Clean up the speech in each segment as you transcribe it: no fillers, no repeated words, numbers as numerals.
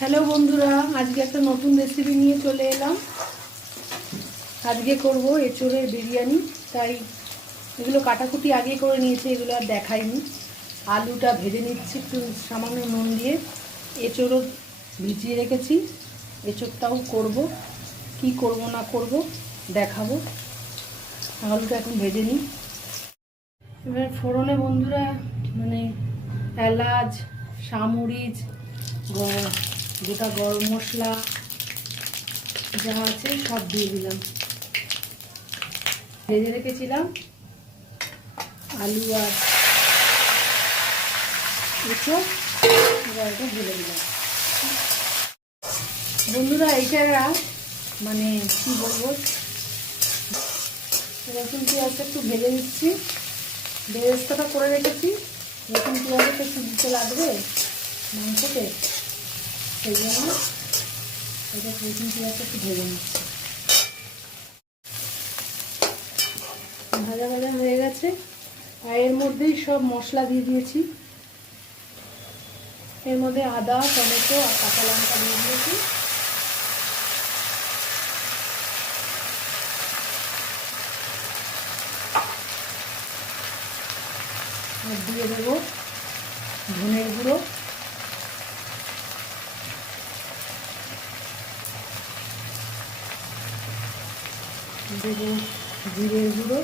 Hello বন্ধুরা, আজকে একটা নতুন রেসিপি নিয়ে চলে এলাম। আজকে করব এঁচোড়ের বিরিয়ানি। তাই এগুলো কাটাকুটি আগে করে নিয়েছি, এগুলো আর দেখাইনি। আলুটা ভেজে নিচ্ছি একটু সামান্য নুন দিয়ে। এঁচোড়ও ভিজিয়ে রেখেছি, এঁচোড়টাও করব। কি করব না করব দেখাবো। আলুটা এখন ভেজে নিই। এবার ফোড়নে বন্ধুরা এলাচ, সামরিচ, গোটা গরম মশলা যা আছে সব দিয়ে দিলাম। ভেজে রেখেছিলাম আলু আর এঁচোড়, এবার এটা ঢেলে দিলাম। বন্ধুরা এইটা কি বলবো, রসুন পেঁয়াজটা একটু ভেজে নিচ্ছি। বেরেস্তাটা করে রেখেছি, রসুন পেঁয়াজটা একটু দিতে লাগবে মাংসতে, সেই জন্য এটা রসুন পেঁয়াজটা একটু ভেজে নিচ্ছি। ভাজা ভাজা হয়ে গেছে, আর এর মধ্যেই সব মশলা দিয়ে দিয়েছি। এর মধ্যে আদা, টমেটো আর কাঁচা লঙ্কা দিয়ে দিয়েছি। আর দিয়ে দেবো ধনের গুঁড়ো, দেবো জিরের গুঁড়ো,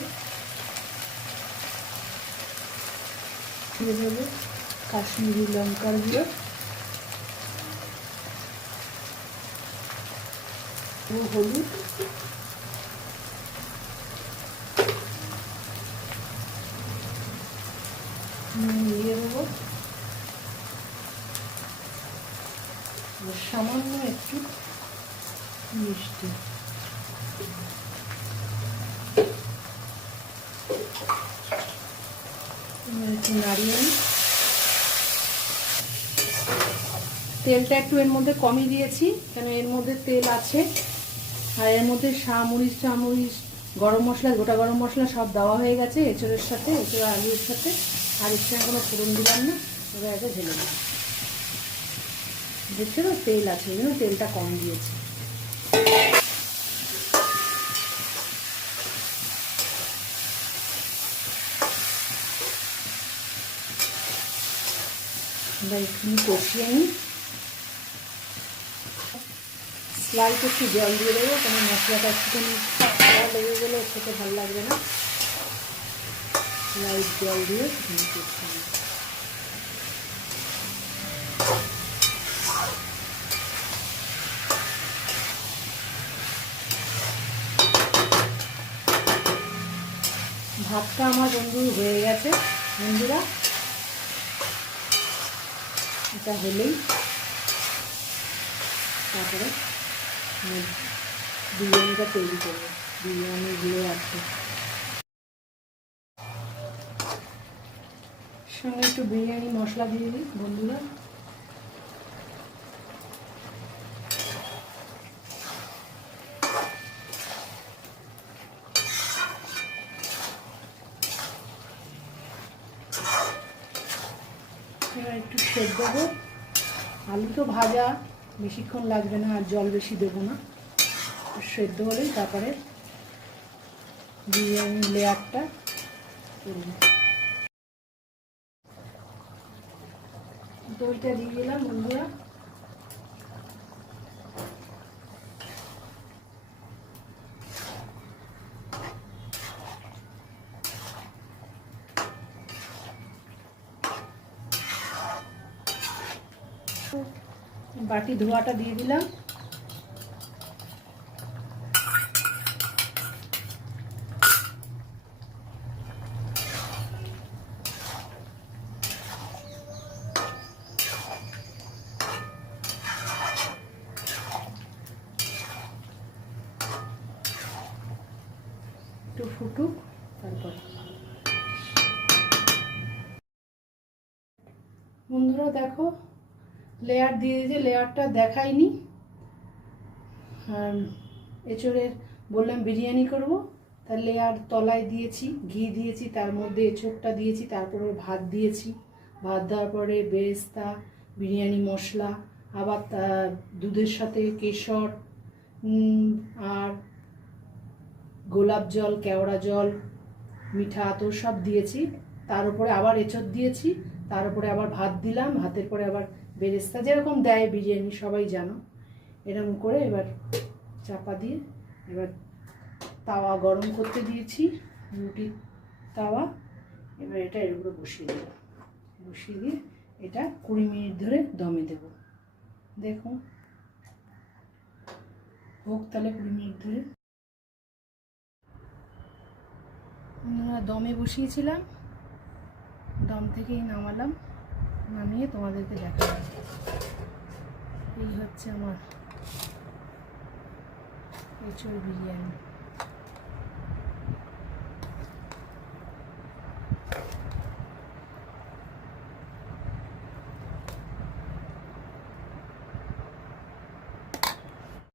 দিয়ে দেবো কাশ্মীরি লঙ্কার গুঁড়ো, হলুদ, দিয়ে দেবো সামান্য একটু মিষ্টি। একটু নাড়িয়ে নিই। তেলটা একটু এর মধ্যে কমই দিয়েছি, কেন এর মধ্যে তেল আছে। আর এর মধ্যে সামরিচ গরম মশলা, গোটা গরম মশলা সব দেওয়া হয়ে গেছে এঁচোড়ের সাথে, এঁচোড় আলুর সাথে। আর এখানে কোনো ফোড়ন দিলাম না, এবার এটা ঢেলে দিলাম। দেখছো তো তেল আছে, এই জন্য তেলটা কম দিয়েছি। এবার একটু কষিয়ে নিই। স্লাইড একটু জল দিয়ে দেবো, কেন মশলাটা একটুখানি লেগে গেলে খেতে ভালো লাগবে না। স্লাইড জল দিয়ে কষিয়ে নিই। ভাতটা আমার হয়ে গেছে বন্ধুরা। এটা হলেই তারপরে বিরিয়ানিটা তৈরি করবো। বিরিয়ানিগুলো আছে, সঙ্গে একটু বিরিয়ানি মশলা দিয়ে দিই বন্ধুরা। এবার একটু সেদ্ধ দেবো। আলু তো ভাজা, বেশিক্ষণ লাগবে না, আর জল বেশি দেবো না। সেদ্ধ হলেই তারপরে বিরিয়ানির লেয়ারটা করব। দইটা দিয়ে দিলাম বন্ধুরা। বাটি ধোয়াটা দিয়ে দিলাম। একটু ফুটুক, তারপর বন্ধুরা দেখো লেয়ার দিয়ে দিয়েছে, লেয়ারটা দেখাইনি। আর এঁচোড়ের বললাম বিরিয়ানি করব, তার লেয়ার তলায় দিয়েছি, ঘি দিয়েছি, তার মধ্যে এঁচোড়টা দিয়েছি, তারপরে ভাত দিয়েছি। ভাত দেওয়ার পরে বেরেস্তা, বিরিয়ানি মশলা আবার দুধের সাথে কেশর আর গোলাপ জল, কেওড়া জল, মিঠা আতর সব দিয়েছি। তার উপরে আবার এঁচড় দিয়েছি, তার উপরে আবার ভাত দিলাম, ভাতের পরে আবার বেরেস্তা যেরকম দেয় বিরিয়ানি সবাই জানো। এরকম করে এবার চাপা দিয়ে এবার তাওয়া গরম করতে দিয়েছি, রুটির তাওয়া। এবার এটা এর উপরে বসিয়ে দেবো, বসিয়ে দিয়ে এটা 20 মিনিট ধরে দমে দেব। দেখুন হোক তাহলে 20 মিনিট ধরে। দমে বসিয়েছিলাম, দম থেকেই নামালাম, নামিয়ে তোমাদেরকে দেখালাম। এই হচ্ছে আমার এঁচড় বিরিয়ানি।